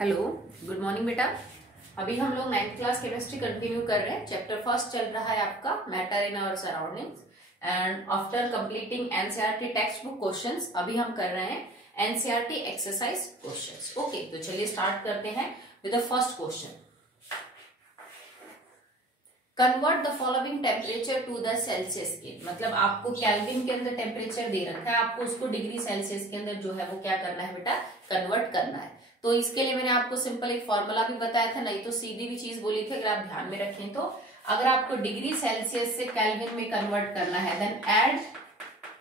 Hello, good morning बेटा। अभी हम लोग 9th क्लास केमिस्ट्री कंटिन्यू कर रहे हैं। चैप्टर फर्स्ट चल रहा है आपका matter in our surroundings and after completing NCERT textbook questions अभी हम कर रहे हैं एनसीईआरटी एक्सरसाइज क्वेश्चंस। ओके, तो चलिए स्टार्ट करते हैं with the first question. Convert the following temperature to the Celsius scale. मतलब आपको केल्विन के अंदर टेम्परेचर दे रखा है, आपको उसको डिग्री सेल्सियस के अंदर जो है वो क्या करना है बेटा, कन्वर्ट करना है। तो इसके लिए मैंने आपको सिंपल एक फॉर्मूला भी बताया था, नहीं तो सीधी भी चीज बोली थी। अगर आप ध्यान में रखें तो अगर आपको डिग्री सेल्सियस से केल्विन में कन्वर्ट करना है देन ऐड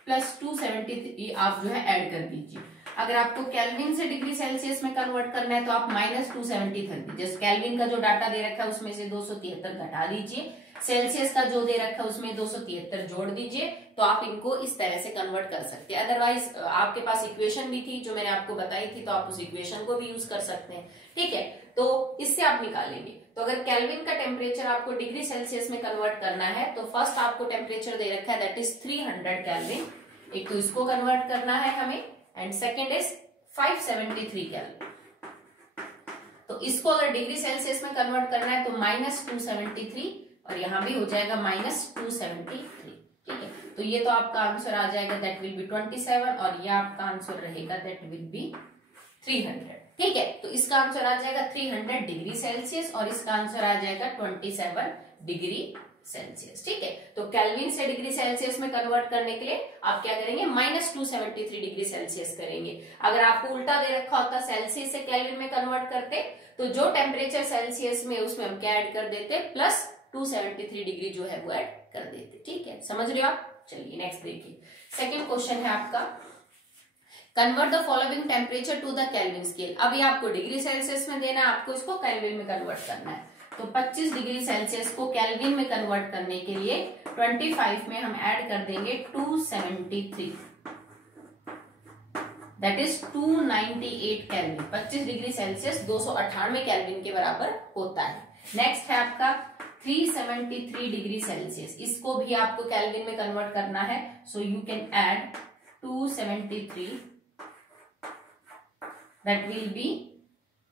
प्लस 273 आप जो है ऐड कर दीजिए। अगर आपको केल्विन से डिग्री सेल्सियस में कन्वर्ट करना है तो आप माइनस 270 कर दीजिए। केल्विन का जो डाटा दे रखा है उसमें से 273 घटा दीजिए, सेल्सियस का जो दे रखा है उसमें 273 जोड़ दीजिए। तो आप इनको इस तरह से कन्वर्ट कर सकते हैं। अदरवाइज आपके पास इक्वेशन भी थी जो मैंने आपको बताई थी, तो आप उस इक्वेशन को भी यूज कर सकते हैं। ठीक है, तो इससे आप निकालेंगे। तो अगर केल्विन का टेम्परेचर आपको डिग्री सेल्सियस में कन्वर्ट करना है तो फर्स्ट आपको टेम्परेचर दे रखा है दैट इज 300 केल्विन। एक तो इसको कन्वर्ट करना है हमें एंड सेकेंड इज 573 केल्विन। तो इसको अगर डिग्री सेल्सियस में कन्वर्ट करना है तो माइनस 273 और यहां भी हो जाएगा माइनस 273। ठीक है, तो ये तो आपका आंसर आ जाएगा दैट विल बी 27 और ये आपका आंसर रहेगा दैट विल बी 300। ठीक है, तो इसका आंसर आ जाएगा 300 डिग्री सेल्सियस और इसका आंसर आ जाएगा 27 डिग्री सेल्सियस। ठीक है, तो केल्विन से डिग्री सेल्सियस में कन्वर्ट करने के लिए आप क्या करेंगे, माइनस 273 डिग्री सेल्सियस करेंगे। अगर आपको उल्टा दे रखा होता सेल्सियस से केल्विन में कन्वर्ट करते तो जो टेम्परेचर सेल्सियस में उसमें हम क्या ऐड कर देते, प्लस 273 डिग्री जो है वो ऐड कर देते। ठीक है, समझ रहे हो आप। चलिए नेक्स्ट देखिए, सेकेंड क्वेश्चन है आपका convert the following temperature to the Kelvin scale. अभी आपको डिग्री सेल्सियस में देना है, आपको इसको केल्विन में कन्वर्ट करना है। तो 25 डिग्री सेल्सियस को केल्विन में कन्वर्ट करने के लिए 25 में हम ऐड कर देंगे 273 that is 298 kelvin. 25 degree Celsius 298 kelvin के बराबर होता है। नेक्स्ट है आपका 373 डिग्री सेल्सियस, इसको भी आपको केल्विन में कन्वर्ट करना है। So you can add 273 that will be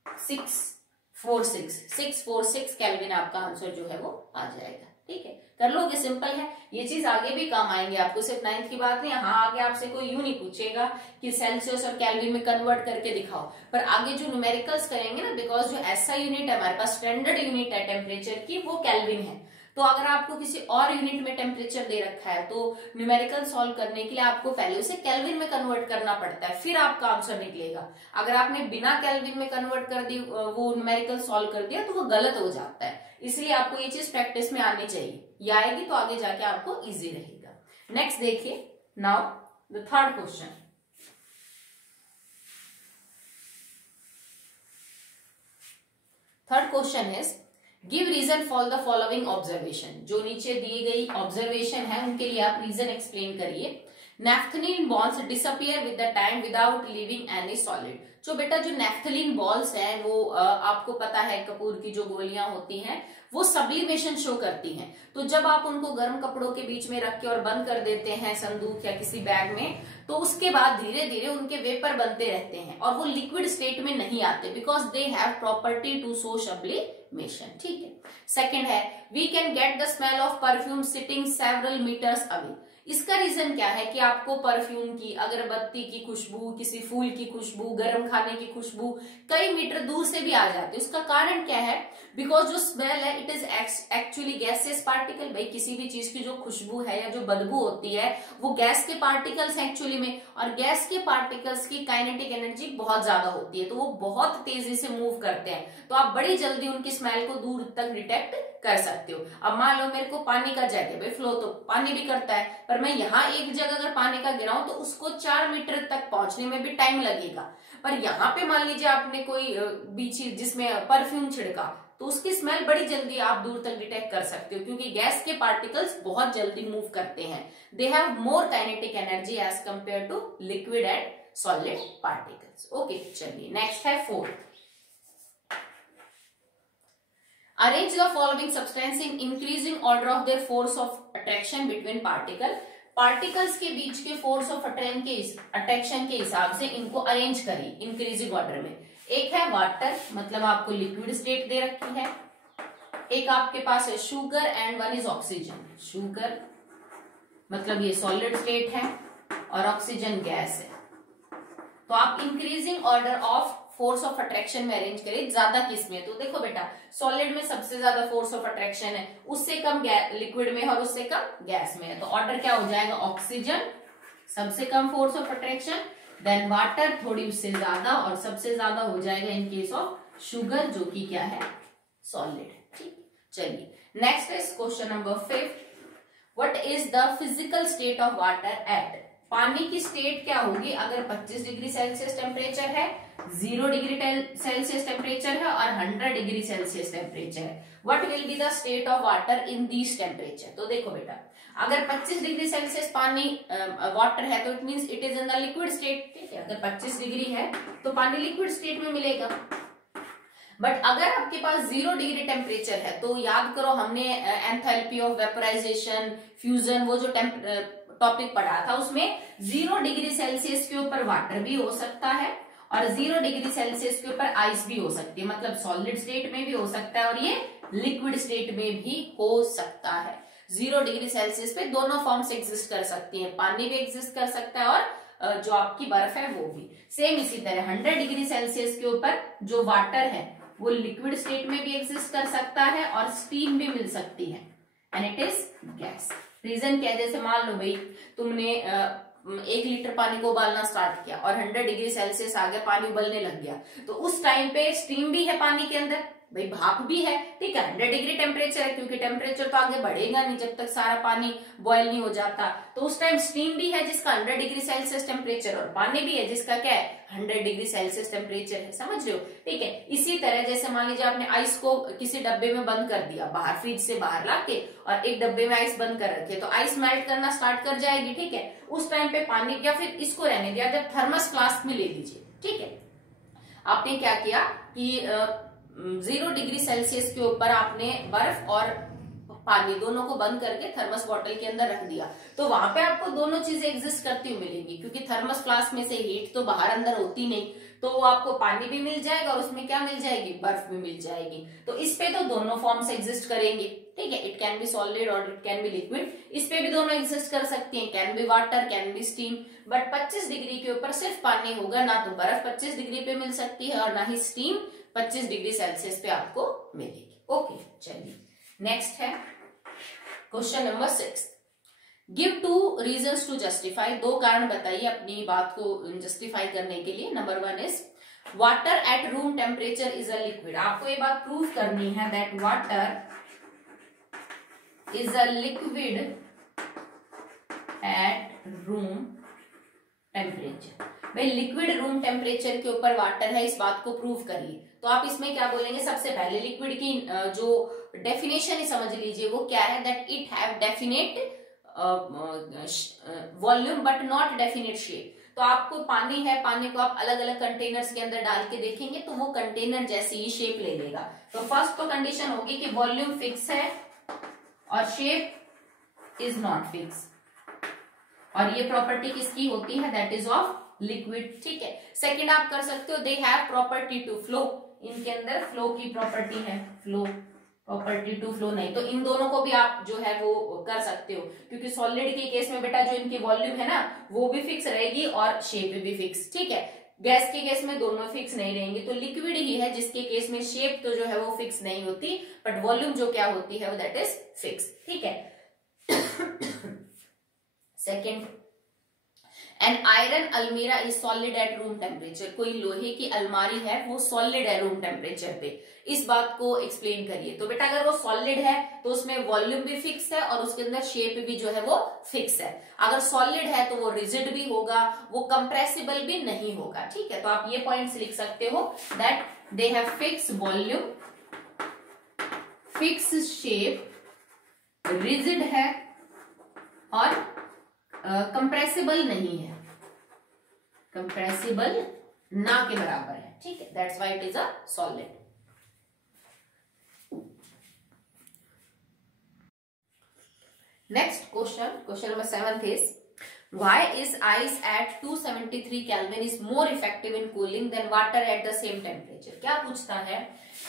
646 kelvin आपका आंसर जो है वो आ जाएगा। ठीक है, कर लोगे, सिंपल है। ये चीज आगे भी काम आएंगे आपको, सिर्फ 9th की बात नहीं। हाँ, आगे आपसे कोई यूं नहीं पूछेगा कि सेल्सियस और केल्विन में कन्वर्ट करके दिखाओ, पर आगे जो न्यूमेरिकल्स करेंगे ना, बिकॉज जो ऐसा यूनिट है हमारे पास, स्टैंडर्ड यूनिट है टेम्परेचर की, वो केल्विन है। तो अगर आपको किसी और यूनिट में टेम्परेचर दे रखा है तो न्यूमेरिकल सॉल्व करने के लिए आपको पहले उसे केल्विन में कन्वर्ट करना पड़ता है, फिर आपका आंसर निकलेगा। अगर आपने बिना केल्विन में कन्वर्ट कर दी वो न्यूमेरिकल सॉल्व कर दिया तो वो गलत हो जाता है। इसलिए आपको ये चीज प्रैक्टिस में आनी चाहिए, ये आएगी तो आगे जाके आपको इजी रहेगा। नेक्स्ट देखिए, now the third question. Third question is give reason for the following observation. जो नीचे दी गई ऑब्जर्वेशन है उनके लिए आप रीजन एक्सप्लेन करिए। Naphthalene balls disappear with the time without leaving any solid. जो बेटा जो नैफ्थलीन बॉल्स हैं वो आपको पता है कपूर की जो गोलियां होती हैं वो सब्लिमेशन शो करती हैं। तो जब आप उनको गर्म कपड़ों के बीच में रख के और बंद कर देते हैं संदूक या किसी बैग में, तो उसके बाद धीरे धीरे उनके वेपर बनते रहते हैं और वो लिक्विड स्टेट में नहीं आते, because they have property to show sublimation. ठीक है, सेकेंड है we can get the smell of perfume sitting several metres away. इसका रीजन क्या है कि आपको परफ्यूम की, अगरबत्ती की खुशबू, किसी फूल की खुशबू, गर्म खाने की खुशबू कई मीटर दूर से भी आ जाती है। उसका कारण क्या है, बिकॉज जो स्मेल है it is actually gaseous particle. भाई किसी भी चीज की जो खुशबू है या जो बदबू होती है वो गैस के पार्टिकल्स एक्चुअली में, और गैस के पार्टिकल्स की काइनेटिक एनर्जी बहुत ज्यादा होती है, तो वो बहुत तेजी से मूव करते हैं, तो आप बड़ी जल्दी उनकी स्मेल को दूर तक डिटेक्ट कर सकते हो। अब मान लो मेरे को पानी का जग है, भाई फ्लो तो पानी भी करता है, पर मैं यहाँ एक जगह अगर पानी का गिराऊं तो उसको 4 मीटर तक पहुंचने में भी टाइम लगेगा। पर यहाँ पे मान लीजिए आपने कोई बीची जिसमें परफ्यूम छिड़का तो उसकी स्मेल बड़ी जल्दी आप दूर तक डिटेक्ट कर सकते हो, क्योंकि गैस के पार्टिकल्स बहुत जल्दी मूव करते हैं। They have more kinetic energy as compare to liquid and solid particles. Okay, चलिए नेक्स्ट है fourth. Arrange the following substance in increasing order of their force of attraction between particle। Particles के बीच के force of attraction के हिसाब से इनको arrange करिए increasing order में। एक है वाटर, मतलब आपको लिक्विड स्टेट दे रखी है। एक आपके पास है sugar and one is oxygen. Sugar मतलब ये सॉलिड स्टेट है और ऑक्सीजन गैस है। तो आप increasing order of force of attraction में अरेंज करें, ज्यादा किस में। तो देखो बेटा, सॉलिड में सबसे ज्यादा फोर्स ऑफ अट्रैक्शन है, उससे कम लिक्विड में और उससे कम गैस में है। तो ऑर्डर क्या हो जाएगा, ऑक्सीजन सबसे कम force of attraction, then water थोड़ी उससे ज्यादा, और सबसे ज्यादा हो जाएगा इन केस ऑफ शुगर जो कि क्या है, सॉलिड। ठीक, चलिए next is question number 5। What is the physical state of water eight, पानी की स्टेट क्या होगी अगर 25 डिग्री सेल्सियस टेम्परेचर है, 0 डिग्री सेल्सियस टेम्परेचर है और 100 डिग्री सेल्सियस टेम्परेचर है। What will be the state of water in these temperature. तो देखो बेटा, अगर 25 डिग्री सेल्सियस पानी वाटर है तो it means it is in the liquid state. ठीक है, अगर 25 डिग्री है तो पानी लिक्विड स्टेट में मिलेगा। बट अगर आपके पास 0 डिग्री टेम्परेचर है तो याद करो हमने एंथैल्पी ऑफ वेपोराइजेशन, फ्यूजन, वो जो टॉपिक पढ़ा था उसमें 0 डिग्री सेल्सियस के ऊपर वाटर भी हो सकता है और 0 डिग्री सेल्सियस के ऊपर आइस भी हो सकती है। मतलब सॉलिड स्टेट में भी हो सकता है और ये लिक्विड स्टेट में भी हो सकता है। 0 डिग्री सेल्सियस पे दोनों फॉर्म्स एग्जिस्ट कर सकती हैं, पानी भी एग्जिस्ट कर सकता है और जो आपकी बर्फ है वो भी। सेम इसी तरह 100 डिग्री सेल्सियस के ऊपर जो वाटर है वो लिक्विड स्टेट में भी एग्जिस्ट कर सकता है और स्टीम भी मिल सकती है, and it is gas. Reason क्या है, जैसे मान लो भाई तुमने 1 लीटर पानी को उबालना स्टार्ट किया और 100 डिग्री सेल्सियस आ गया, पानी उबलने लग गया, तो उस टाइम पे स्टीम भी है पानी के अंदर, भाई भाप भी है। ठीक है, 100 डिग्री टेम्परेचर है, क्योंकि टेम्परेचर तो आगे बढ़ेगा नहीं जब तक सारा पानी बॉयल नहीं हो जाता। तो उस टाइम स्टीम भी है जिसका 100 डिग्री सेल्सियस टेम्परेचर, और पानी भी है जिसका क्या है, 100 डिग्री सेल्सियस टेम्परेचर है। समझ रहे हो। ठीक है, इसी तरह जैसे मान लीजिए आपने आइस को किसी डब्बे में बंद कर दिया, बाहर फ्रिज से बाहर लाके, और एक डब्बे में आइस बंद कर रखे, तो आइस मेल्ट करना स्टार्ट कर जाएगी। ठीक है, उस टाइम पे पानी, या फिर इसको रहने दिया, जब थर्मस फ्लास्क में ले लीजिए। ठीक है, आपने क्या किया कि 0 डिग्री सेल्सियस के ऊपर आपने बर्फ और पानी दोनों को बंद करके थर्मस बॉटल के अंदर रख दिया, तो वहां पे आपको दोनों चीजें एग्जिस्ट करती हुई मिलेंगी, क्योंकि थर्मस फ्लास्क में से हीट तो बाहर अंदर होती नहीं, तो आपको पानी भी मिल जाएगा और उसमें क्या मिल जाएगी, बर्फ भी मिल जाएगी। तो इस पे तो दोनों फॉर्म्स एग्जिस्ट करेंगे। ठीक है, इट कैन बी सॉलिड और इट कैन बी लिक्विड। इस पे भी दोनों एग्जिस्ट कर सकती हैं, can be water, can be steam. But 25 degree के ऊपर सिर्फ पानी होगा, ना तो बर्फ 25 डिग्री पे मिल सकती है और ना ही स्टीम 25 डिग्री सेल्सियस पे आपको मिलेगी। ओके, चलिए नेक्स्ट है question number 6। Give 2 reasons to justify, 2 कारण बताइए अपनी बात को जस्टिफाई करने के लिए। Number 1 is water at room temperature is a liquid. आपको ये बात प्रूव करनी है that water is a liquid at room temperature. भाई लिक्विड रूम टेम्परेचर के ऊपर वाटर है, इस बात को प्रूव करिए। तो आप इसमें क्या बोलेंगे, सबसे पहले लिक्विड की जो डेफिनेशन ही समझ लीजिए, वो क्या है, that it have definite volume but not definite shape. तो आपको पानी है, पानी को आप अलग अलग कंटेनर्स के अंदर डाल के देखेंगे तो वो कंटेनर जैसी ही शेप ले लेगा। तो फर्स्ट तो कंडीशन होगी कि वॉल्यूम फिक्स है और शेप इज नॉट फिक्स, और ये प्रॉपर्टी किसकी होती है, दैट इज ऑफ लिक्विड। ठीक है, सेकंड आप कर सकते हो, they have property to flow, इनके अंदर फ्लो की प्रॉपर्टी है, फ्लो प्रॉपर्टी टू फ्लो नहीं। तो इन दोनों को भी आप जो है वो कर सकते हो, क्योंकि सॉलिड के केस में बेटा जो इनकी वॉल्यूम है ना वो भी फिक्स रहेगी और शेप भी फिक्स। ठीक है, गैस के केस में दोनों फिक्स नहीं रहेंगे, तो लिक्विड ही है जिसके केस में शेप तो जो है वो फिक्स नहीं होती, बट वॉल्यूम जो क्या होती है वो दैट इज फिक्स। ठीक है, सेकेंड, एन आयरन अलमीरा is solid at room temperature. कोई लोहे की अलमारी है वो सॉलिड है रूम टेम्परेचर पे, इस बात को एक्सप्लेन करिए। तो बेटा अगर वो सॉलिड है तो उसमें वॉल्यूम भी फिक्स है और उसके अंदर शेप भी जो है वो फिक्स है। अगर सॉलिड है तो वो रिजिड भी होगा, वो कंप्रेसिबल भी नहीं होगा। ठीक है, तो आप ये पॉइंट्स लिख सकते हो that they have fix volume, fix shape, rigid है और कंप्रेसिबल नहीं है, कंप्रेसिबल ना के बराबर है। ठीक है, that's why it is a solid. Next question, question number 7 is Why is ice at 273 Kelvin is more effective in cooling than water at the same temperature? क्या पूछता है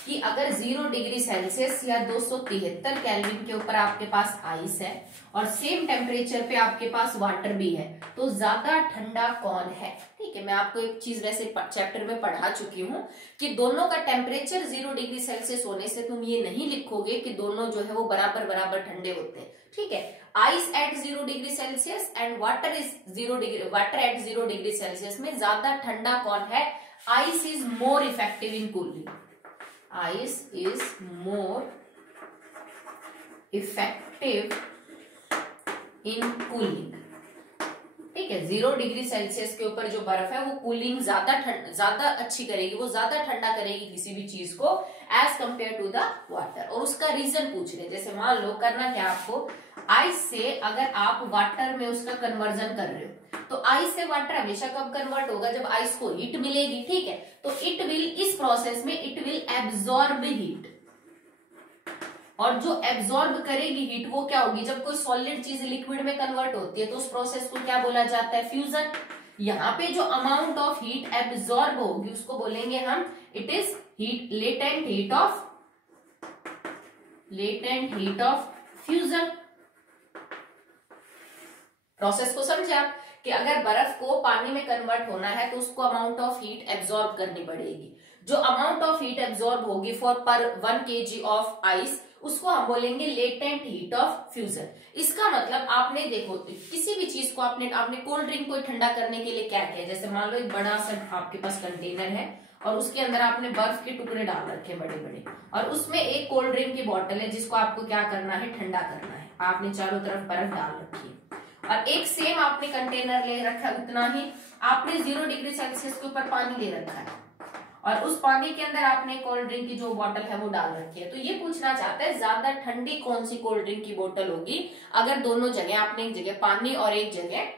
कि अगर 0 डिग्री सेल्सियस या 273 केल्विन के ऊपर आपके पास आइस है और सेम टेम्परेचर पे आपके पास वाटर भी है, तो ज्यादा ठंडा कौन है? ठीक है, मैं आपको एक चीज वैसे चैप्टर में पढ़ा चुकी हूँ कि दोनों का टेम्परेचर 0 डिग्री सेल्सियस होने से तुम ये नहीं लिखोगे कि दोनों जो है वो बराबर बराबर ठंडे होते हैं। ठीक है, ice eight 0 degree Celsius and water at 0 degree Celsius में ज्यादा ठंडा कौन है? Ice is more effective in cooling. Ice is more effective in cooling. ठीक है, 0 डिग्री सेल्सियस के ऊपर जो बर्फ है वो कूलिंग ज्यादा अच्छी करेगी, वो ज्यादा ठंडा करेगी किसी भी चीज को as compare to the water. और उसका रीजन पूछ रहे, जैसे मान लो करना क्या आपको, आइस से अगर आप वाटर में उसका कन्वर्जन कर रहे हो, तो आइस से वाटर हमेशा कब कन्वर्ट होगा? जब आइस को हीट मिलेगी। ठीक है, तो इट विल, इस प्रोसेस में इट विल एब्जॉर्ब हीट, और जो एब्जॉर्ब करेगी हीट वो क्या होगी? जब कोई सॉलिड चीज लिक्विड में कन्वर्ट होती है तो उस प्रोसेस को क्या बोला जाता है? फ्यूजन। यहाँ पे जो अमाउंट ऑफ हीट एब्जॉर्ब होगी उसको बोलेंगे हम, it is heat, latent heat of fusion. Process को समझे आप कि अगर बर्फ को पानी में कन्वर्ट होना है तो उसको अमाउंट ऑफ हीट एब्जॉर्ब करनी पड़ेगी। जो अमाउंट ऑफ हीट एब्जॉर्ब होगी फॉर पर 1 kg ऑफ आइस, उसको हम बोलेंगे लेटेंट हीट ऑफ फ्यूजन। इसका मतलब आपने देखो किसी भी चीज को आपने कोल्ड ड्रिंक को ठंडा करने के लिए क्या किया, जैसे मान लो एक बड़ा सा आपके पास कंटेनर है और उसके अंदर आपने बर्फ के टुकड़े डाल रखे बड़े बड़े, और उसमें एक कोल्ड ड्रिंक की बोतल है जिसको आपको क्या करना है? ठंडा करना है। आपने चारों तरफ बर्फ डाल रखी है और एक सेम आपने कंटेनर ले रखा है, उतना ही आपने 0 डिग्री सेल्सियस के ऊपर पानी ले रखा है और उस पानी के अंदर आपने कोल्ड ड्रिंक की जो बोतल है वो डाल रखी है। तो ये पूछना चाहता है ज्यादा ठंडी कौन सी कोल्ड ड्रिंक की बोतल होगी अगर दोनों जगह आपने, एक जगह पानी और एक जगह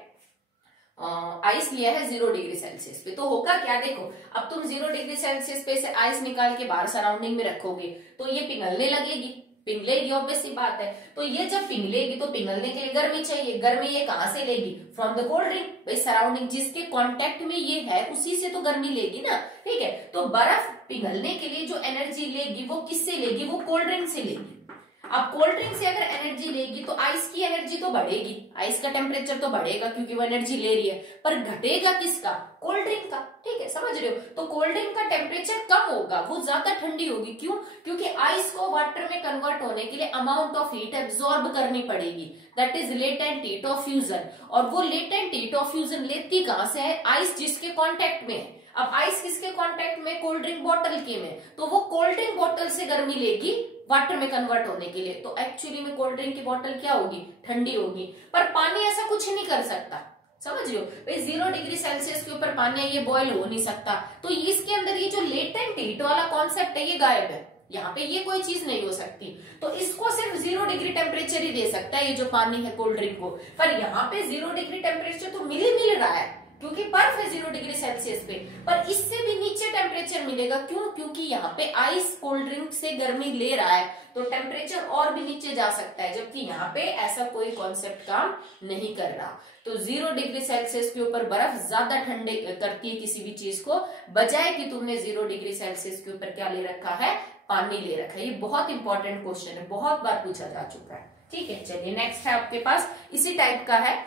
आइस लिया है 0 डिग्री सेल्सियस पे। तो होगा क्या, देखो अब तुम 0 डिग्री सेल्सियस पे से आइस निकाल के बाहर सराउंडिंग में रखोगे तो ये पिघलने लगेगी, पिघलेगी, ऑब्वियस सी बात है। तो ये जब पिघलेगी तो पिघलने के लिए गर्मी चाहिए, गर्मी ये कहां से लेगी? From the cold drink. भाई सराउंडिंग जिसके कांटेक्ट में ये है उसी से तो गर्मी लेगी ना। ठीक है, तो बर्फ पिघलने के लिए जो एनर्जी लेगी वो किससे लेगी? वो कोल्ड ड्रिंक से लेगी। अब कोल्ड ड्रिंक से अगर एनर्जी लेगी तो आइस की एनर्जी तो बढ़ेगी, आइस का टेम्परेचर तो बढ़ेगा क्योंकि वो एनर्जी ले रही है, पर घटेगा किसका? कोल्ड ड्रिंक का। ठीक है, समझ रहे हो? तो कोल्ड ड्रिंक का टेम्परेचर कम होगा, वो ज्यादा ठंडी होगी। क्यों? क्योंकि आइस को वाटर में कन्वर्ट होने के लिए अमाउंट ऑफ हीट एब्जॉर्ब करनी पड़ेगी, that is latent heat of fusion. और वो लेटेंट हीट ऑफ फ्यूजन लेती कहां से है? आइस जिसके कॉन्टेक्ट में है। अब आइस किसके कॉन्टेक्ट में? कोल्ड ड्रिंक बॉटल के में, तो वो कोल्ड ड्रिंक बॉटल से गर्मी लेगी वाटर में कन्वर्ट होने के लिए। तो एक्चुअली में कोल्ड ड्रिंक की बोतल क्या होगी? ठंडी होगी। पर पानी ऐसा कुछ नहीं कर सकता, समझ रहे हो? भाई 0 डिग्री सेल्सियस के ऊपर पानी ये बॉयल हो नहीं सकता। तो इसके अंदर ये जो लेटेंट हीट वाला कॉन्सेप्ट है ये गायब है, यहाँ पे ये कोई चीज नहीं हो सकती। तो इसको सिर्फ 0 डिग्री टेम्परेचर ही दे सकता है ये जो पानी है कोल्ड ड्रिंक को। पर यहाँ पे 0 डिग्री टेम्परेचर तो मिल रहा है क्योंकि बर्फ है 0 डिग्री सेल्सियस पे, पर इससे भी नीचे टेम्परेचर मिलेगा। क्यों? क्योंकि यहाँ पे आइस कोल्ड ड्रिंक से गर्मी ले रहा है तो टेम्परेचर और भी नीचे जा सकता है, जबकि यहाँ पे ऐसा कोई कॉन्सेप्ट काम नहीं कर रहा। तो 0 डिग्री सेल्सियस के ऊपर बर्फ ज्यादा ठंडे करती है किसी भी चीज को, बजाय कि तुमने 0 डिग्री सेल्सियस के ऊपर क्या ले रखा है? पानी ले रखा है। ये बहुत इंपॉर्टेंट क्वेश्चन है, बहुत बार पूछा जा चुका है। ठीक है, चलिए नेक्स्ट है आपके पास इसी टाइप का है,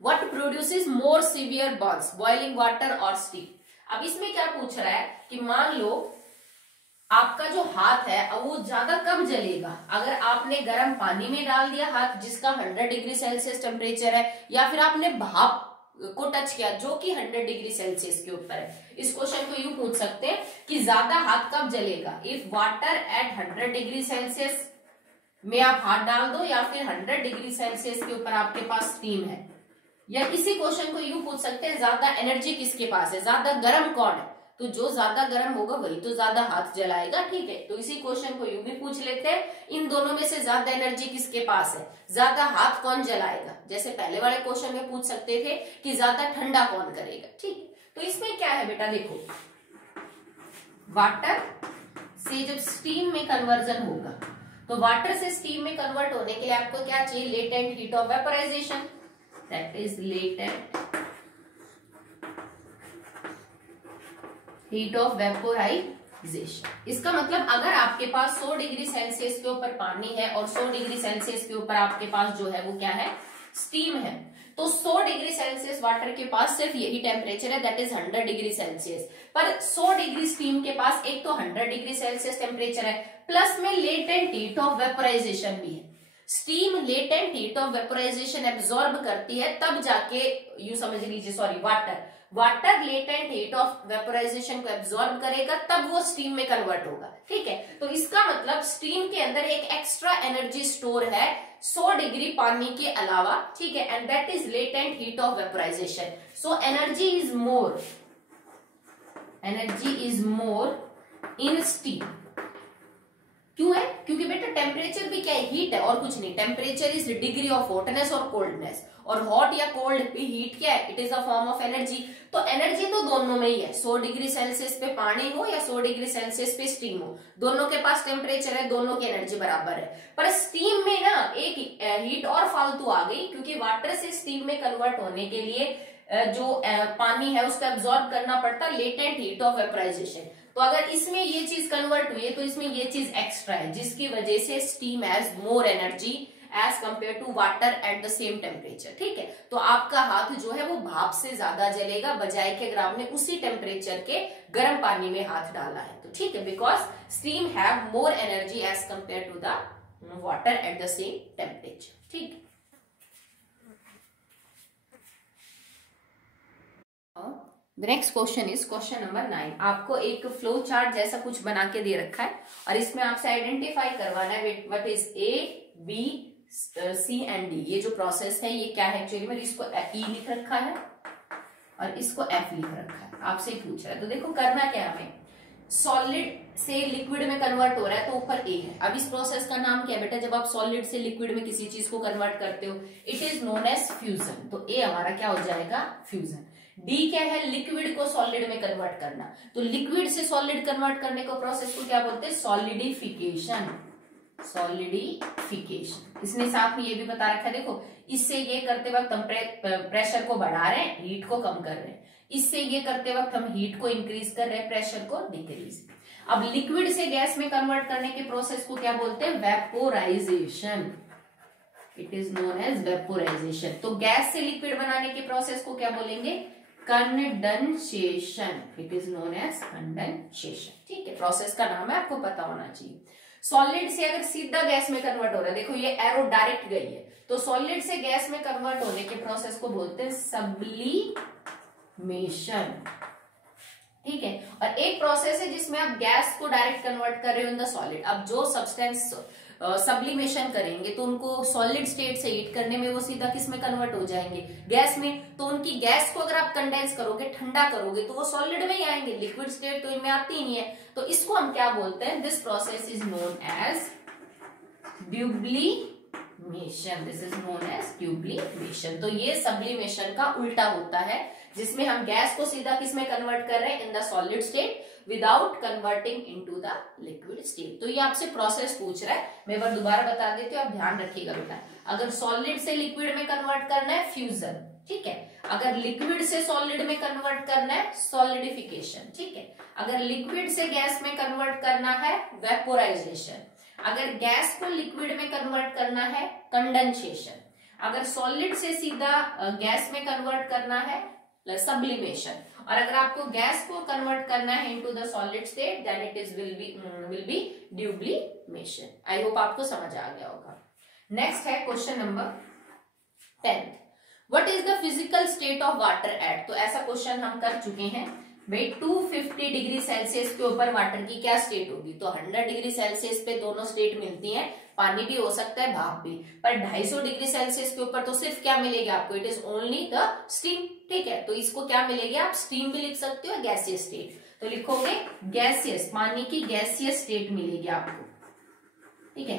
What produces more severe burns, boiling water or steam? अब इसमें क्या पूछ रहा है कि मान लो आपका जो हाथ है वो ज्यादा कब जलेगा? अगर आपने गर्म पानी में डाल दिया हाथ जिसका 100 डिग्री सेल्सियस टेम्परेचर है, या फिर आपने भाप को टच किया जो कि 100 डिग्री सेल्सियस के ऊपर है। इस क्वेश्चन को यूं पूछ सकते हैं कि ज्यादा हाथ कब जलेगा? If water at 100 degree Celsius में आप हाथ डाल दो, या फिर 100 डिग्री सेल्सियस के ऊपर आपके पास स्टीम है। या इसी क्वेश्चन को यूं पूछ सकते हैं ज्यादा एनर्जी किसके पास है, ज्यादा गर्म कौन है? तो जो ज्यादा गर्म होगा वही तो ज्यादा हाथ जलाएगा। ठीक है, तो इसी क्वेश्चन को यूं भी पूछ लेते हैं, इन दोनों में से ज्यादा एनर्जी किसके पास है, ज्यादा हाथ कौन जलाएगा? जैसे पहले वाले क्वेश्चन में पूछ सकते थे कि ज्यादा ठंडा कौन करेगा। ठीक है, तो इसमें क्या है बेटा, देखो वाटर से जब स्टीम में कन्वर्जन होगा तो वाटर से स्टीम में कन्वर्ट होने के लिए आपको क्या चाहिए? Latent heat of vaporisation. That is latent heat of vaporisation. इसका मतलब अगर आपके पास 100 डिग्री सेल्सियस के ऊपर पानी है और 100 डिग्री सेल्सियस के ऊपर आपके पास जो है वो क्या है, स्टीम है, तो 100 डिग्री सेल्सियस वाटर के पास सिर्फ यही टेम्परेचर है, दैट इज 100 डिग्री सेल्सियस। पर 100 डिग्री स्टीम के पास एक तो 100 डिग्री सेल्सियस टेम्परेचर है, प्लस में लेटेंट हीट ऑफ वेपोराइजेशन भी है। Steam latent heat of vaporisation absorb करती है, तब जाके यू समझ लीजिए, sorry water latent heat of vaporisation को एब्जॉर्ब करेगा, तब वो स्टीम में कन्वर्ट होगा। ठीक है, तो इसका मतलब स्टीम के अंदर एक एक्स्ट्रा एनर्जी स्टोर है 100 डिग्री पानी के अलावा। ठीक है, and that is latent heat of vaporisation. So energy is more in steam. क्यों है? क्योंकि बेटा टेम्परेचर भी क्या है, हीट है और कुछ नहीं। Temperature is degree of hotness और कोल्डनेस, और हॉट या कोल्ड भी हीट क्या है, it is a form of energy. तो एनर्जी तो दोनों में ही है, 100 डिग्री सेल्सियस पे पानी हो या 100 डिग्री सेल्सियस पे स्टीम हो, दोनों के पास टेम्परेचर है, दोनों की एनर्जी बराबर है। पर स्टीम में ना एक हीट और फालतू आ गई, क्योंकि वाटर से स्टीम में कन्वर्ट होने के लिए जो पानी है उसको एब्जॉर्ब करना पड़ता लेटेंट हीट ऑफ वेपोराइजेशन। तो अगर इसमें ये चीज कन्वर्ट हुई है तो इसमें ये चीज एक्स्ट्रा है, जिसकी वजह से steam has more energy as compare to water at the same temperature. ठीक है, तो आपका हाथ जो है वो भाप से ज्यादा जलेगा, बजाय के अगर आपने उसी टेम्परेचर के गर्म पानी में हाथ डाला है तो। ठीक है, because steam have more energy as compare to the water at the same temperature. ठीक है, the next question is question number 9। आपको एक फ्लो चार्ट जैसा कुछ बना के दे रखा है और इसमें आपसे आइडेंटिफाई करवाना है what is A, B, C and D. ये जो प्रोसेस है ये क्या है एक्चुअली में, इसको ई लिख रखा है और इसको एफ लिख रखा है, आपसे ही पूछ रहा है। तो देखो करना क्या हमें, सॉलिड से लिक्विड में कन्वर्ट हो रहा है तो ऊपर ए है। अब इस प्रोसेस का नाम क्या है बेटा, जब आप सॉलिड से लिक्विड में किसी चीज को कन्वर्ट करते हो, it is known as fusion. तो ए हमारा क्या हो जाएगा, फ्यूजन। डी क्या है, लिक्विड को सॉलिड में कन्वर्ट करना, तो लिक्विड से सॉलिड कन्वर्ट करने को प्रोसेस को क्या बोलते हैं, सॉलिडिफिकेशन। सॉलिडिफिकेशन, इसने साथ में ये भी बता रखा है, देखो इससे ये करते वक्त हम प्रेशर को बढ़ा रहे हैं, हीट को कम कर रहे हैं, इससे ये करते वक्त हम हीट को इंक्रीज कर रहे हैं, प्रेशर को डिक्रीज। अब लिक्विड से गैस में कन्वर्ट करने के प्रोसेस को क्या बोलते हैं, vaporisation. It is known as vaporisation. तो गैस से लिक्विड बनाने के प्रोसेस को क्या बोलेंगे, condensation. It is known as condensation. ठीक है, प्रोसेस का नाम है, आपको पता होना चाहिए। सॉलिड से अगर सीधा गैस में कन्वर्ट हो रहा है, देखो ये एरो डायरेक्ट गई है, तो सॉलिड से गैस में कन्वर्ट होने के प्रोसेस को बोलते हैं सब्लिमेशन। ठीक है, और एक प्रोसेस है जिसमें आप गैस को डायरेक्ट कन्वर्ट कर रहे हो इन द सॉलिड। अब जो सब्सटेंस सब्लिमेशन करेंगे तो उनको सॉलिड स्टेट से हीट करने में वो सीधा किस में कन्वर्ट हो जाएंगे, गैस में। तो उनकी गैस को अगर आप कंडेंस करोगे, ठंडा करोगे, तो वो सॉलिड में ही आएंगे, लिक्विड स्टेट तो इनमें आती ही नहीं है। तो इसको हम क्या बोलते हैं, this process is known as sublimation. This is known as sublimation. तो ये सब्लिमेशन का उल्टा होता है, जिसमें हम गैस को सीधा किस में कन्वर्ट कर रहे हैं, in the solid state, without converting into the liquid state. तो ये आपसे प्रोसेस पूछ रहा है, मैं एक बार दोबारा बता देती हूँ, आप ध्यान रखिएगा बेटा। अगर सॉलिड से लिक्विड में कन्वर्ट करना है, फ्यूजन। ठीक है, अगर लिक्विड से सॉलिड में कन्वर्ट करना है, सॉलिडिफिकेशन। ठीक है, अगर लिक्विड से गैस में कन्वर्ट करना है, वेपोराइजेशन। अगर गैस को लिक्विड में कन्वर्ट करना है, कंडेंसेशन। अगर सॉलिड से सीधा गैस में कन्वर्ट करना है, सब्लिमेशन। और अगर आपको गैस को कन्वर्ट करना है into the solid state, then it is will be desublimation. I hope आपको समझ आ गया होगा। नेक्स्ट है question number 10। What is the physical state of water at. तो ऐसा क्वेश्चन हम कर चुके हैं भाई, 250 डिग्री सेल्सियस के ऊपर वाटर की क्या स्टेट होगी। तो 100 डिग्री सेल्सियस पे दोनों स्टेट मिलती हैं, पानी भी हो सकता है, भाप भी। पर 250 डिग्री सेल्सियस के ऊपर तो सिर्फ क्या मिलेगी आपको, it is only the steam. ठीक है, तो इसको क्या मिलेगी, आप स्टीम भी लिख सकते हो, गैसियस स्टेट। तो लिखोगे गैसियस, पानी की गैसियस स्टेट मिलेगी आपको। ठीक है,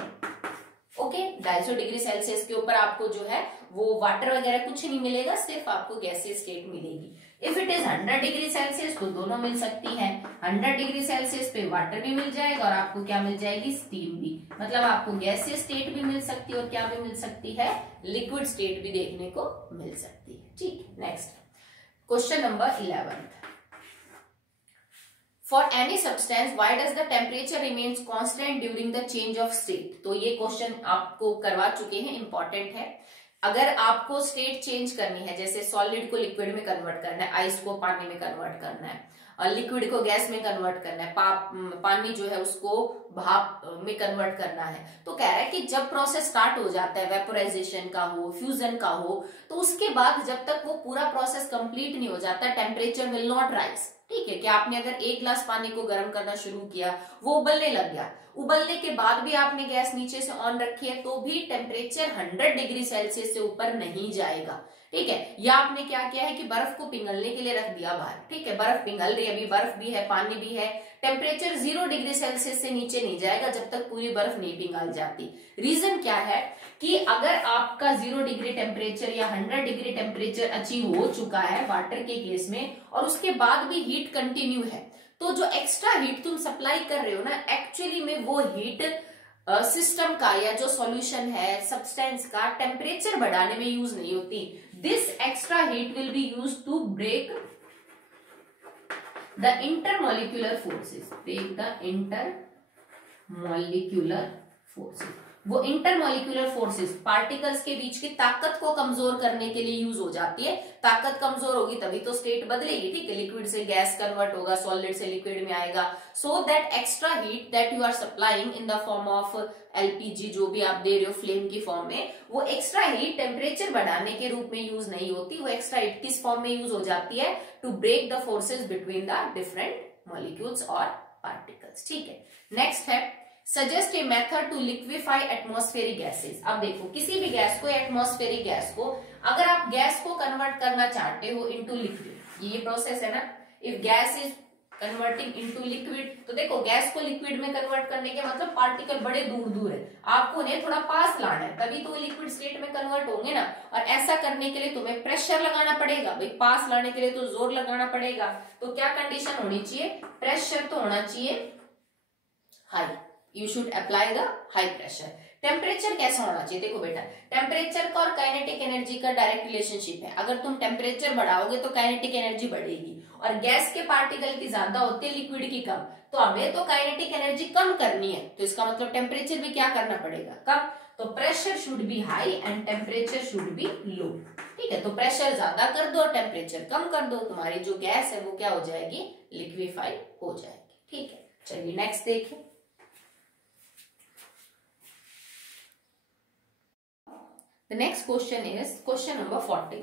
ओके। 250 डिग्री सेल्सियस के ऊपर आपको जो है वो वाटर वगैरह कुछ नहीं मिलेगा, सिर्फ आपको गैसियस स्टेट मिलेगी। If it is 100 degree Celsius तो दोनों मिल सकती है। 100 डिग्री सेल्सियस पे वाटर भी मिल जाएगा और आपको क्या मिल जाएगी, स्टीम भी। मतलब आपको गैसीय स्टेट भी मिल सकती है और क्या भी मिल सकती है, लिक्विड स्टेट भी देखने को मिल सकती है। ठीक है, next question number 11। For any substance, why does the temperature remains constant during the change of state? तो ये क्वेश्चन आपको करवा चुके हैं, इंपॉर्टेंट है। अगर आपको स्टेट चेंज करनी है, जैसे सॉलिड को लिक्विड में कन्वर्ट करना है, आइस को पानी में कन्वर्ट करना है, और लिक्विड को गैस में कन्वर्ट करना है, पानी जो है उसको भाप में कन्वर्ट करना है, तो कह रहा है कि जब प्रोसेस स्टार्ट हो जाता है, वेपोराइजेशन का हो, फ्यूजन का हो, तो उसके बाद जब तक वो पूरा प्रोसेस कंप्लीट नहीं हो जाता, टेम्परेचर विल नॉट राइज। ठीक है, कि आपने अगर एक गिलास पानी को गर्म करना शुरू किया, वो उबलने लग गया, उबलने के बाद भी आपने गैस नीचे से ऑन रखी है, तो भी टेम्परेचर 100 डिग्री सेल्सियस से ऊपर नहीं जाएगा। ठीक है, या आपने क्या किया है कि बर्फ को पिघलने के लिए रख दिया बाहर। ठीक है, बर्फ पिघल रही है, अभी बर्फ भी है, पानी भी है, टेम्परेचर 0 डिग्री सेल्सियस से नीचे नहीं जाएगा जब तक पूरी बर्फ नहीं पिघल जाती। रीजन क्या है कि अगर आपका 0 डिग्री टेम्परेचर या 100 डिग्री टेम्परेचर अचीव हो चुका है वाटर के केस में, और उसके बाद भी हीट कंटिन्यू है, तो जो एक्स्ट्रा हीट तुम सप्लाई कर रहे हो ना, एक्चुअली में वो हीट सिस्टम का या जो सॉल्यूशन है, सब्सटेंस का टेम्परेचर बढ़ाने में यूज नहीं होती। This extra heat will be use to break the intermolecular forces, break the intermolecular forces. वो इंटरमॉलिक्यूलर फोर्सेस पार्टिकल्स के बीच की ताकत को कमजोर करने के लिए यूज हो जाती है। ताकत कमजोर होगी तभी तो स्टेट बदलेगी। ठीक है, लिक्विड से गैस कन्वर्ट होगा, सॉलिड से लिक्विड में आएगा। So that extra heat that you are supplying in the form of LPG, जो भी आप दे रहे हो फ्लेम की फॉर्म में, वो एक्स्ट्रा हीट टेम्परेचर बढ़ाने के रूप में यूज नहीं होती। वो एक्स्ट्रा हीट किस फॉर्म में यूज हो जाती है, to break the forces between the different molecules और पार्टिकल्स। ठीक है, नेक्स्ट है suggest a method to liquefy atmospheric gases. अब देखो, किसी भी गैस को, एटमॉस्फेरिक गैस को, अगर आप गैस को कन्वर्ट करना चाहते हो इनटू लिक्विड, ये प्रोसेस है ना, if gas is converting into liquid, तो देखो गैस को लिक्विड में कन्वर्ट करने के मतलब पार्टिकल बड़े दूर दूर है, आपको उन्हें थोड़ा पास लाना है, तभी तो लिक्विड स्टेट में कन्वर्ट होंगे ना। और ऐसा करने के लिए तुम्हें प्रेशर लगाना पड़ेगा भाई, पास लाने के लिए तो जोर लगाना पड़ेगा। तो क्या कंडीशन होनी चाहिए, प्रेशर तो होना चाहिए high, you should apply the high pressure. Temperature कैसा होना चाहिए, देखो बेटा, टेम्परेचर का और काइनेटिक एनर्जी का डायरेक्ट रिलेशनशिप है। अगर तुम टेम्परेचर बढ़ाओगे तो काइनेटिक एनर्जी बढ़ेगी, और गैस के पार्टिकल की ज्यादा होती है, लिक्विड की कम, तो हमें तो काइनेटिक एनर्जी कम करनी है, तो इसका मतलब टेम्परेचर भी क्या करना पड़ेगा, कम। तो pressure should be high and temperature should be low. ठीक है, तो प्रेशर ज्यादा कर दो, टेम्परेचर कम कर दो, तुम्हारी जो गैस है वो क्या हो जाएगी, लिक्विफाई हो जाएगी। ठीक है, चलिए नेक्स्ट देखिए। The next question is question number 14.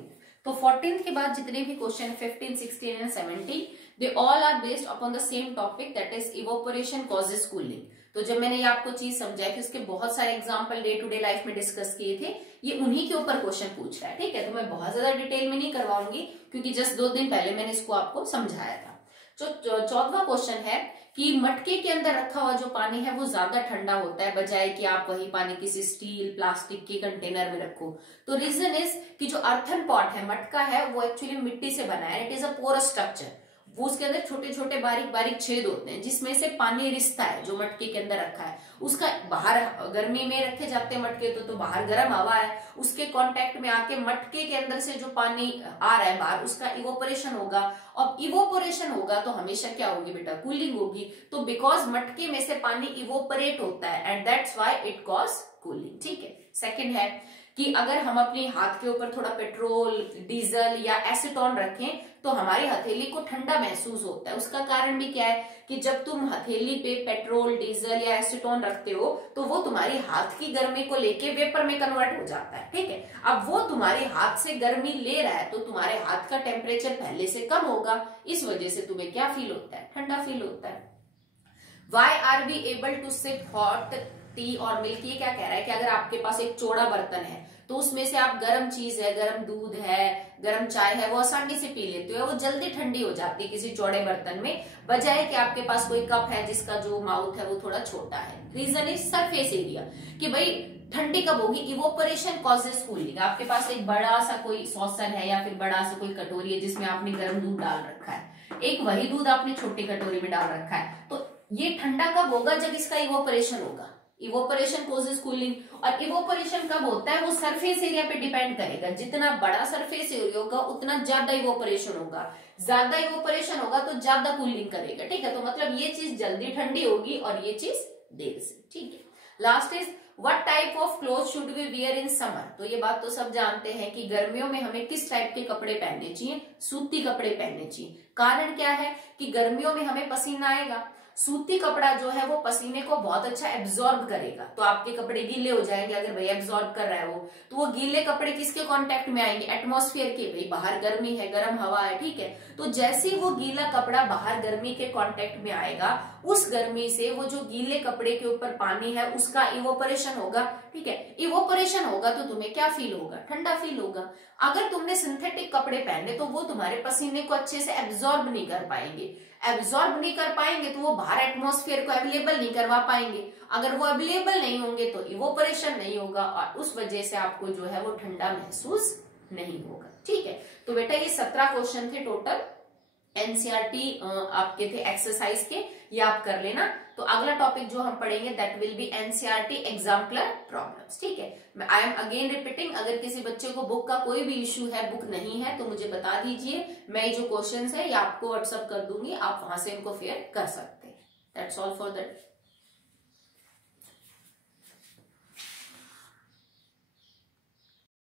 तो 14 के बाद जितने भी question 15, 16 and 17, they all are based upon the same topic, that is evaporation causes cooling। तो जब मैंने ये आपको चीज समझाई कि उसके बहुत सारे example day to day life में डिस्कस किए थे, ये उन्हीं के ऊपर क्वेश्चन पूछ रहा है। ठीक है, तो मैं बहुत ज्यादा डिटेल में नहीं करवाऊंगी क्योंकि जस्ट 2 दिन पहले मैंने इसको आपको समझाया था। जो 14वां क्वेश्चन है कि मटके के अंदर रखा हुआ जो पानी है वो ज्यादा ठंडा होता है बजाय कि आप वही पानी किसी स्टील प्लास्टिक के कंटेनर में रखो। तो रीजन इज कि जो अर्थन पॉट है, मटका है, वो एक्चुअली मिट्टी से बना है, it is a porous structure, वो उसके अंदर छोटे छोटे बारीक बारीक छेद होते हैं जिसमें से पानी रिसता है जो मटके के अंदर रखा है। उसका बाहर गर्मी में रखे जाते हैं मटके तो बाहर गर्म हवा है, उसके कांटेक्ट में आके मटके के अंदर से जो पानी आ रहा है बाहर, उसका इवोपोरेशन होगा, और इवोपोरेशन होगा तो हमेशा क्या होगी बेटा, कूलिंग होगी। तो बिकॉज मटके में से पानी इवोपोरेट होता है and that's why it cause cooling. ठीक है, सेकंड है कि अगर हम अपने हाथ के ऊपर थोड़ा पेट्रोल, डीजल या एसीटोन रखें तो हमारी हथेली को ठंडा महसूस होता है। उसका कारण भी क्या है कि जब तुम हथेली पे पेट्रोल, डीजल या एसीटोन रखते हो तो वो तुम्हारी हाथ की गर्मी को लेके वेपर में कन्वर्ट हो जाता है। ठीक है, अब वो तुम्हारे हाथ से गर्मी ले रहा है तो तुम्हारे हाथ का टेम्परेचर पहले से कम होगा, इस वजह से तुम्हें क्या फील होता है, ठंडा फील होता है। Why are we able to sip hot tea और मिल्क, ये क्या कह रहा है कि अगर आपके पास एक चौड़ा बर्तन है तो उसमें से आप गर्म चीज है, गर्म दूध है, गर्म चाय है, वो आसानी से पी लेते हो, वो जल्दी ठंडी हो जाती है किसी चौड़े बर्तन में, बजाय कि आपके पास कोई कप है जिसका जो माउथ है वो थोड़ा छोटा है। रीजन इज सरफेस एरिया, कि भाई ठंडी कब होगी? Evaporation causes cooling. आपके पास एक बड़ा सा कोई सॉसर है या फिर बड़ा सा कोई कटोरी है जिसमें आपने गर्म दूध डाल रखा है, एक वही दूध आपने छोटी कटोरी में डाल रखा है, तो ये ठंडा कब होगा? जब इसका इवोपरेशन होगा। Evaporation causes cooling. और इवोपरेशन कब होता है? वो सरफेस एरिया पे डिपेंड करेगा। जितना बड़ा सरफेस एरिया होगा उतना ज्यादा इवोपरेशन होगा, ज्यादा इवोपरेशन होगा तो ज्यादा कूलिंग करेगा। ठीक है, तो मतलब ये चीज जल्दी ठंडी होगी और ये चीज देर से। ठीक है, last is what type of cloth should we wear in summer. तो ये बात तो सब जानते हैं कि गर्मियों में हमें किस टाइप के कपड़े पहनने चाहिए? सूती कपड़े पहनने चाहिए। कारण क्या है कि गर्मियों में हमें पसीना आएगा, सूती कपड़ा जो है वो पसीने को बहुत अच्छा एब्जॉर्ब करेगा, तो आपके कपड़े गीले हो जाएंगे। अगर भाई एब्जॉर्ब कर रहा है वो, तो वो गीले कपड़े किसके कांटेक्ट में आएंगे? एटमॉस्फेयर के। भाई बाहर गर्मी है, गर्म हवा है, ठीक है, तो जैसे ही वो गीला कपड़ा बाहर गर्मी के कांटेक्ट में आएगा, उस गर्मी से वो जो गीले कपड़े के ऊपर पानी है उसका इवोपरेशन होगा। ठीक है, इवोपरेशन होगा तो तुम्हें क्या फील होगा? ठंडा फील होगा। अगर तुमने सिंथेटिक कपड़े पहने तो वो तुम्हारे पसीने को अच्छे से एब्जॉर्ब नहीं कर पाएंगे। एब्जॉर्ब नहीं कर पाएंगे तो वो बाहर एटमॉस्फेयर को अवेलेबल नहीं करवा पाएंगे। अगर वो अवेलेबल नहीं होंगे तो इवोपरेशन नहीं होगा और उस वजह से आपको जो है वो ठंडा महसूस नहीं होगा। ठीक है, तो बेटा ये 17 क्वेश्चन थे टोटल एनसीईआरटी आपके थे एक्सरसाइज के, ये आप कर लेना। तो अगला टॉपिक जो हम पढ़ेंगे that will be NCERT exemplar problems. ठीक है, आई एम अगेन रिपीटिंग, अगर किसी बच्चे को बुक का कोई भी इश्यू है, बुक नहीं है, तो मुझे बता दीजिए, मैं जो क्वेश्चंस है ये आपको व्हाट्सअप कर दूंगी, आप वहां से इनको फेयर कर सकते हैं। That's all for that.